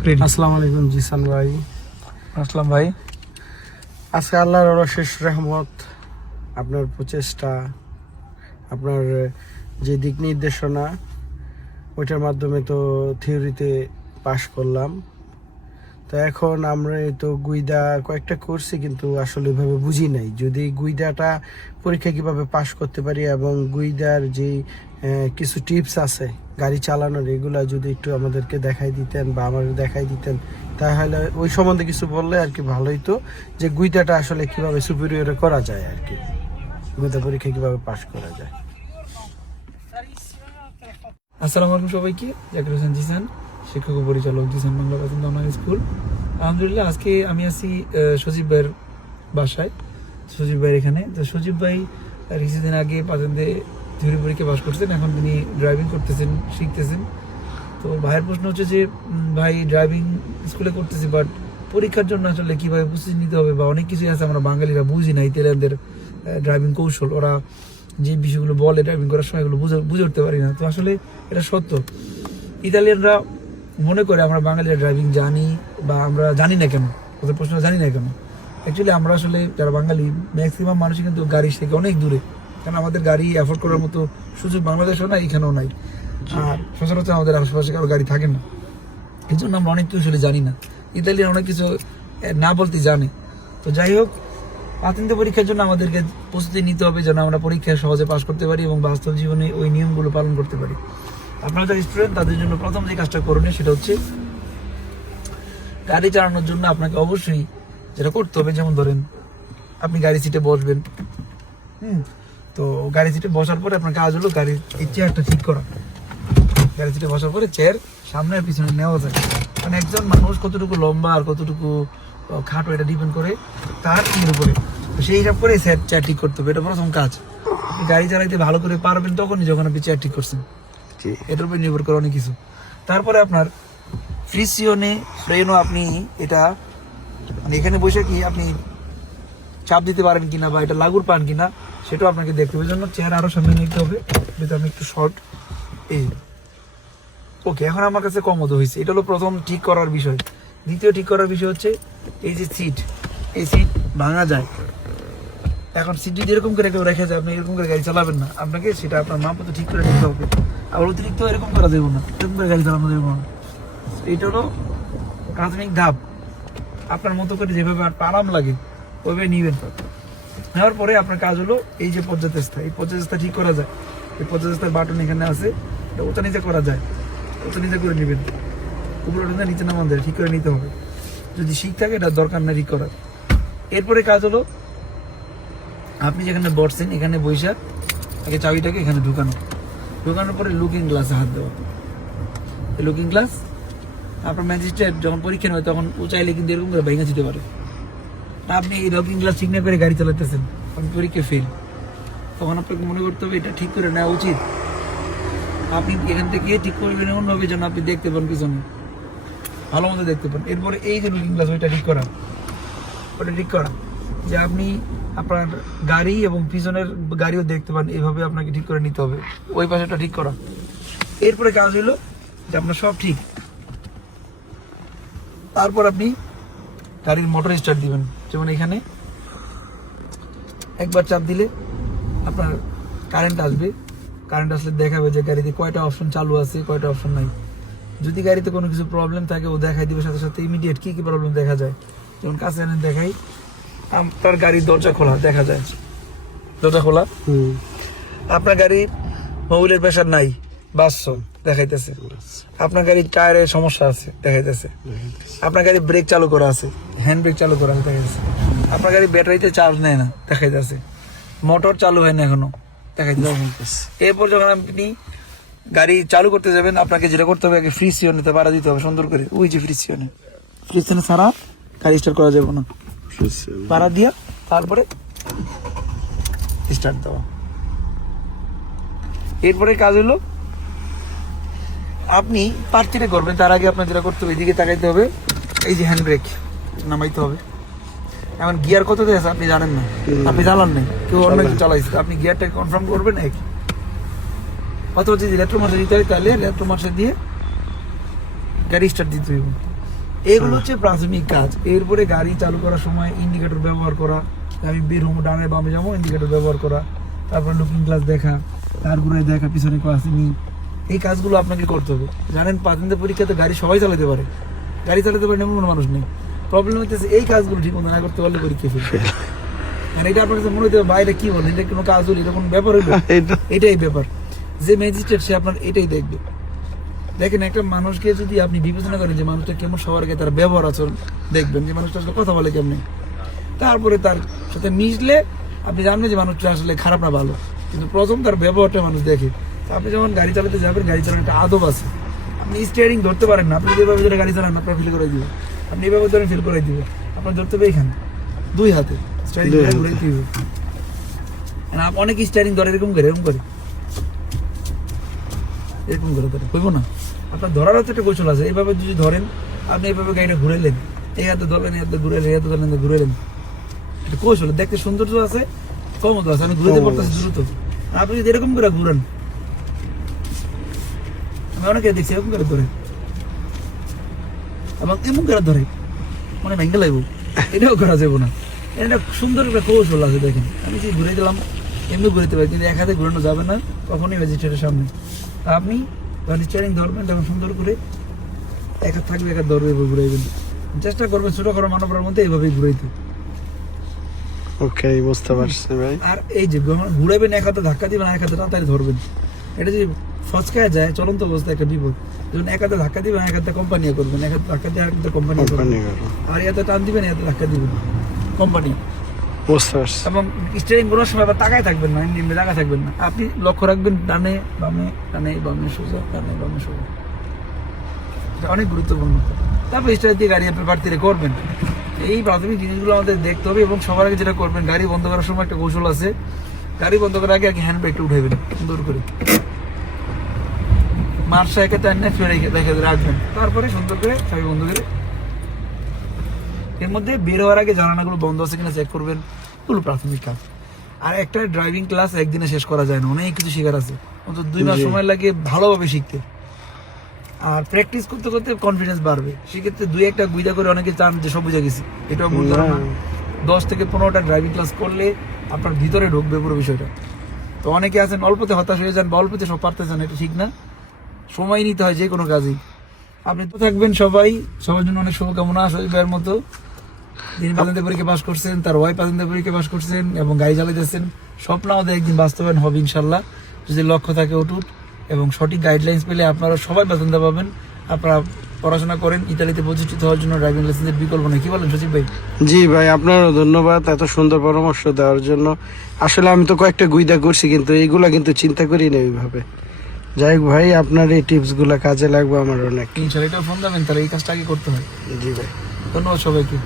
আসসালামু আলাইকুম জিসান ভাই। আসলাম ভাই। আজকে আল্লাহর অশেষ রহমত আপনার প্রচেষ্টা আপনার যে দিক নির্দেশনা ওইটার মাধ্যমে তো থিওরিতে পাশ করলাম। তো এখন আমরা তো গুইদা কয়েকটা করছি, কিন্তু আসলে ওইভাবে বুঝি নাই। যদি গুইদাটা পরীক্ষা কীভাবে পাশ করতে পারি এবং গুইদার যে কিছু টিপস আছে গাড়ি চালানোর, এগুলা যদি একটু আমাদেরকে দেখাই দিতেন বা আমাদের দেখাই দিতেন, তাহলে ওই সম্বন্ধে কিছু বললে আর কি ভালোই তো, যে গুইদাটা আসলে কীভাবে সুপিরিয়র করা যায় আর কি, গুইদা পরীক্ষা কীভাবে পাশ করা যায়। আসসালামু আলাইকুম সবাইকে, জাকির হোসেন জিসান। শিক্ষক ও পরিচালক জিসান বাংলা প্রাথমিক অনলাইন স্কুল। আলহামদুলিল্লাহ, আজকে আমি আছি সজীব ভাইয়ের বাসায়। সজীব ভাইয়ের এখানে। তো সজীব ভাই কিছুদিন আগে পাতেন্দে থিওরি পরীক্ষা পাস করছেন, এখন তিনি ড্রাইভিং করতেছেন, শিখতেছেন। তো ভাইয়ের প্রশ্ন হচ্ছে যে ভাই ড্রাইভিং স্কুলে করতেছি বাট পরীক্ষার জন্য আসলে কীভাবে প্রস্তুতি নিতে হবে বা অনেক কিছুই আছে আমরা বাঙালিরা বুঝি না, ইতালিয়ানদের ড্রাইভিং কৌশল। ওরা যে বিষয়গুলো বলে ড্রাইভিং করার সময় এগুলো বুঝে বুঝে উঠতে পারি না। তো আসলে এটা সত্য। ইতালিয়ানরা মনে করে আমরা বাঙালিরা ড্রাইভিং জানি বা আমরা জানি না কেন ওদের প্রশ্ন জানি না কেন। অ্যাকচুয়ালি আমরা আসলে যারা বাঙালি ম্যাক্সিমাম মানুষই কিন্তু গাড়ি থেকে অনেক দূরে। কারণ আমাদের গাড়ি অ্যাফোর্ড করার মতো সুযোগ বাংলাদেশেও নাই এখানেও নাই। আর সচরাচর আমাদের আশেপাশে কারও গাড়ি থাকে না। এই জন্য আমরা অনেক কিছু আসলে জানি না। ইতালির অনেক কিছু না বলতে জানে। তো যাই হোক পাতিন্দ পরীক্ষার জন্য আমাদেরকে প্রস্তুতি নিতে হবে যেন আমরা পরীক্ষায় সহজে পাশ করতে পারি এবং বাস্তব জীবনে ওই নিয়মগুলো পালন করতে পারি। আপনারা যারা স্টুডেন্ট তাদের জন্য প্রথম যে কাজটা করণীয় সেটা হচ্ছে গাড়ি চালানোর জন্য আপনাকে অবশ্যই যেটা করতে হবে, যেমন ধরেন আপনি গাড়ি সিটে বসবেন, হুম? তো গাড়ি সিটে বসার পরে আপনার কাজ হলো গাড়ির এই চেয়ারটা ঠিক করা। গাড়ি সিটে বসার পরে চেয়ার সামনে আর পিছনে নেওয়া যায়। মানে একজন মানুষ কতটুকু লম্বা আর কতটুকু খাটো এটা ডিপেন্ড করে তার ইয়ের উপরে। সেই হিসাব করে সেট চেয়ার ঠিক করতে হবে, এটা প্রথম কাজ। গাড়ি চালাইতে ভালো করে পারবেন তখনই যখন আপনি চেয়ার ঠিক করছেন। এটার উপর নির্ভর করে অনেক কিছু। তারপরে আপনার ফ্রিসিওনে ফ্রেনও আপনি এটা মানে এখানে বসে কি আপনি চাপ দিতে পারেন কিনা বা এটা লাগুর পান কিনা, সেটাও আপনাকে দেখতে হবে। জন্য চেয়ার আরও সামনে নিতে হবে, যেহেতু আমি একটু শর্ট এই ওকে এখন আমার কাছে কমোদ হয়েছে। এটা হলো প্রথম ঠিক করার বিষয়। দ্বিতীয় ঠিক করার বিষয় হচ্ছে এই যে সিট এই সিট ভাঙা যায়। এখন সিট যদি এরকম করে রেখে যায়, আপনি এরকম করে গাড়ি চালাবেন না। আপনাকে সেটা আপনার মাপ ঠিক করে নিতে হবে। আবার অতিরিক্ত এরকম করা যাবে না। এরকম গাড়ি চালানো যাবে না। এটা হলো প্রাথমিক ধাপ। আপনার মতো করে যেভাবে আর আরাম লাগে, ওইভাবে নিবেন। নেওয়ার পরে আপনার কাজ হলো এই যে পর্যাতেস্তা এই পর্যাতেস্তা ঠিক করা যায়। এই পর্যাতেস্তার বাটন এখানে আছে। এটা ওটা নিচে করা যায়। ওটা নিচে করে নেবেন। উপরে ওটা নিচে নামান দেয় ঠিক করে নিতে হবে। যদি শিখ থাকে, এটা দরকার না ঠিক করার। এরপরে কাজ হলো, আপনি যেখানে বসছেন, এখানে বৈশাখ আগে চাবিটাকে এখানে ঢুকানো। ঢুকানোর পরে লুকিং গ্লাসে হাত দেওয়া লুকিং গ্লাস আপনার ম্যাজিস্ট্রেট যখন পরীক্ষা নেয় তখন ও চাইলে কিন্তু এরকম করে ভেঙে দিতে পারে। আপনি এই লুকিং গ্লাস ঠিক না করে গাড়ি চালাতেছেন আপনি পরীক্ষা ফেল তখন আপনাকে মনে করতে হবে এটা ঠিক করে নেওয়া উচিত। আপনি এখান থেকে ঠিক করবেন অন্যভাবে যেন আপনি দেখতে পান পিছনে। ভালো মতো দেখতে পান। এরপরে এই যে লুকিং গ্লাস ওইটা ঠিক করা। ওটা ঠিক করা। যে আপনি আপনার গাড়ি এবং পিছনের গাড়িও দেখতে পান এইভাবে আপনাকে ঠিক করে নিতে হবে। ওই পাশেটা ঠিক করা। এরপরে কাজ হলো যে আপনার সব ঠিক। তারপর আপনি গাড়ির মোটর স্টার্ট দিবেন। যেমন এখানে একবার চাপ দিলে আপনার কারেন্ট আসবে। কারেন্ট আসলে দেখাবে যে গাড়িতে কয়টা অপশন চালু আছে, কয়টা অপশন নাই। যদি গাড়িতে কোনো কিছু প্রবলেম থাকে, ও দেখাই দিবে, সাথে সাথে ইমিডিয়েট কি কি প্রবলেম দেখা যায়। যেমন কাছে এনে দেখাই তার গাড়ির দরজা খোলা দেখা যায়। দরজা খোলা? আপনার গাড়ির মোবিলের প্রেশার নাই বাসছো দেখাইতেছে। আপনার গাড়ির টায়ারের সমস্যা আছে দেখাইতেছে। আপনার গাড়ি ব্রেক চালু করা আছে হ্যান্ড ব্রেক চালু করা আছে দেখাইতেছে। আপনার গাড়ি ব্যাটারিতে চার্জ নেয় না দেখাইতেছে। মোটর চালু হয় না এখনও দেখাইতেছে। এরপর যখন আপনি গাড়ি চালু করতে যাবেন আপনাকে যেটা করতে হবে আগে ফ্রি সিওনেতে বাড়া দিতে হবে সুন্দর করে। ওই যে ফ্রি সিওনে ফ্রি সিওনে ছাড়া গাড়ি স্টার্ট করা যাবে না। পাড়া দিয়া তারপরে স্টার্ট দেওয়া। এরপরে কাজ হলো আপনি পার্টিটা করবেন তার আগে আপনার যেটা করতে হবে এদিকে তাকাইতে হবে এই যে হ্যান্ড ব্রেক নামাইতে হবে। এখন গিয়ার কত আছে আপনি জানেন না? আপনি চালান নাই। কেউ অন্য কিছু চালাইছে। আপনি গিয়ারটা কনফার্ম করবেন এক। অথবা যদি ইলেকট্রো মাসে দিতে হয় তাহলে ইলেকট্রো মাসে দিয়ে গাড়ি স্টার্ট দিতে হইব। এগুলো হচ্ছে প্রাথমিক কাজ। এরপরে গাড়ি চালু করার সময় ইন্ডিকেটর ব্যবহার করা আমি বের হব ডানে বামে যাব ইন্ডিকেটর ব্যবহার করা তারপর লুকিং গ্লাস দেখা তার ঘুরে দেখা পিছনে কেউ আসেনি এই কাজগুলো আপনাকে করতে হবে। জানেন প্রাথমিক পরীক্ষাতে গাড়ি সবাই চালাতে পারে। গাড়ি চালাতে পারে এমন কোনো মানুষ নেই। প্রবলেম হচ্ছে এই কাজগুলো ঠিক মতো না করতে পারলে পরীক্ষা ফেল মানে এটা আপনার কাছে মনে হতে হবে, বাইরে কি বলেন এটা কোনো কাজ হলো এটা কোনো ব্যাপার হলো এটাই ব্যাপার। যে ম্যাজিস্ট্রেট সে আপনার এটাই দেখবে। দেখেন একটা মানুষকে যদি আপনি বিবেচনা করেন যে মানুষটা কেমন সবার আগে তার ব্যবহার আচরণ দেখবেন যে মানুষটা আসলে কথা বলে কেমনি। তারপরে তার সাথে মিশলে আপনি জানবেন যে মানুষটা আসলে খারাপ না ভালো। কিন্তু প্রথম তার ব্যবহারটা মানুষ দেখে। আপনি যখন গাড়ি চালাতে যাবেন গাড়ি চালানোর একটা আদব আছে। আপনি স্টিয়ারিং ধরতে পারেন না আপনি যেভাবে ধরে গাড়ি চালান আপনার ফিল করে দিবে। আপনি এভাবে ধরে ফিল করে দিবে। আপনার ধরতে হবে এখানে দুই হাতে। স্টিয়ারিং। ঘুরে দিবে অনেক স্টিয়ারিং ধরে এরকম করে এরকম করে। এরকম করে ধরে কইব না? আপনার ধরার হচ্ছে একটা কৌশল আছে। এইভাবে যদি ধরেন আপনি এইভাবে গাড়িটা ঘুরাইলেন এই হাতে ধরলেন এই হাতে ঘুরাইলেন এই হাতে ধরলেন হাতে ঘুরাইলেন। কৌশল দেখতে সৌন্দর্য আছে কমত আছে আমি পারতেছি আছে। দ্রুত। আপনি যদি এরকম করে ঘুরান আমি অনেকে দেখছি এরকম করে ধরে। এবং এমন করে ধরে মানে ভেঙে লাগবো। এটাও করা যাব না। এটা সুন্দর একটা কৌশল আছে দেখেন। আমি যে ঘুরে দিলাম এমনি ঘুরতে পারি কিন্তু এক হাতে ঘুরানো যাবে না কখনোই ম্যাজিস্ট্রেটের সামনে। আপনি যখন স্টিয়ারিং ধরবেন তখন সুন্দর করে এক থাকবে এক ধরবে এভাবে ঘুরাইবেন। চেষ্টা করবেন ছোট করে মানবরার মধ্যে এইভাবেই ঘুরাইতে। ওকে বুঝতে পারছি ভাই। আর এই যে ঘুরা- ঘুরাইবেন এক হাতে ধাক্কা দিবেন আর এক হাতে তাড়াতাড়ি ধরবেন। এটা যদি ফচকায় যায় চলন্ত অবস্থায় একটা বিপদ। যখন এক হাতে ধাক্কা দিবেন এক হাতে কোম্পানি করবেন এক হাতে ধাক্কা দিয়ে এক হাতে কোম্পানি করবেন। আর এতে টান দিবেন এতে ধাক্কা দিবেন। কোম্পানি বুঝতে এবং স্টিয়ারিং ঘোরার সময় আবার তাকায় থাকবেন না এমনি জায়গা থাকবেন না। আপনি লক্ষ্য রাখবেন, ডানে, বামে ডানে, বামে সোজা, ডানে, বামে সোজা। এটা অনেক গুরুত্বপূর্ণ। তারপর স্টার দিয়ে গাড়ি আপনি বাড়তি করবেন। এই প্রাথমিক জিনিসগুলো আমাদের দেখতে হবে এবং সবার আগে যেটা করবেন, গাড়ি বন্ধ করার সময় একটা কৌশল আছে। গাড়ি বন্ধ করার আগে আগে হ্যান্ড ব্রেকটা উঠাইবেন, সুন্দর করে। মার্শা একে টান ফেরে দেখে রাখবেন। তারপরে সুন্দর করে চাবি বন্ধ করে এর মধ্যে বের হওয়ার আগে জানানাগুলো বন্ধ আছে কিনা চেক করবেন। এগুলো প্রাথমিক কাজ। আর একটা ড্রাইভিং ক্লাস একদিনে শেষ করা যায় না অনেক কিছু শেখার আছে। অন্তত দুই মাস সময় লাগে ভালোভাবে শিখতে। আর প্র্যাকটিস করতে করতে কনফিডেন্স বাড়বে। সেক্ষেত্রে দুই একটা গুইদা করে অনেকে চান যে সব বুঝে গেছি। এটাও ভুল ধারণা। দশ থেকে পনেরোটা ড্রাইভিং ক্লাস করলে আপনার ভিতরে ঢুকবে পুরো বিষয়টা। তো অনেকে আছেন অল্পতে হতাশ হয়ে যান বা অল্পতে সব পারতেছেন এটা ঠিক না। সময় নিতে হয় যে কোনো কাজেই। আপনি তো থাকবেন সবাই। সবার জন্য অনেক শুভকামনা ভাইয়ের মতো। যিনি পাতেন্দ্র পরীক্ষা পাশ করছেন তার ওয়াইফ পাতেন্দ্র পরীক্ষা পাশ করছেন এবং গাড়ি চালাইতেছেন। স্বপ্ন আমাদের একদিন বাস্তবায়ন হবে ইনশাল্লাহ যদি লক্ষ্য থাকে অটুট এবং সঠিক গাইডলাইন্স পেলে আপনারা সবাই পাতেন্দ্র পাবেন। আপনারা পড়াশোনা করেন ইতালিতে প্রতিষ্ঠিত হওয়ার জন্য ড্রাইভিং লাইসেন্সের বিকল্প নেই। কি বলেন সচিব ভাই? জি ভাই আপনারও ধন্যবাদ এত সুন্দর পরামর্শ দেওয়ার জন্য। আসলে আমি তো কয়েকটা গুইদা করছি কিন্তু এইগুলা কিন্তু চিন্তা করি না ওইভাবে যাই হোক ভাই আপনার এই টিপস কাজে লাগবে আমার অনেক। ইনশাল্লাহ এটা ফোন দেবেন তাহলে এই কাজটা আগে করতে হয়। জি ভাই। ধন্যবাদ সবাইকে।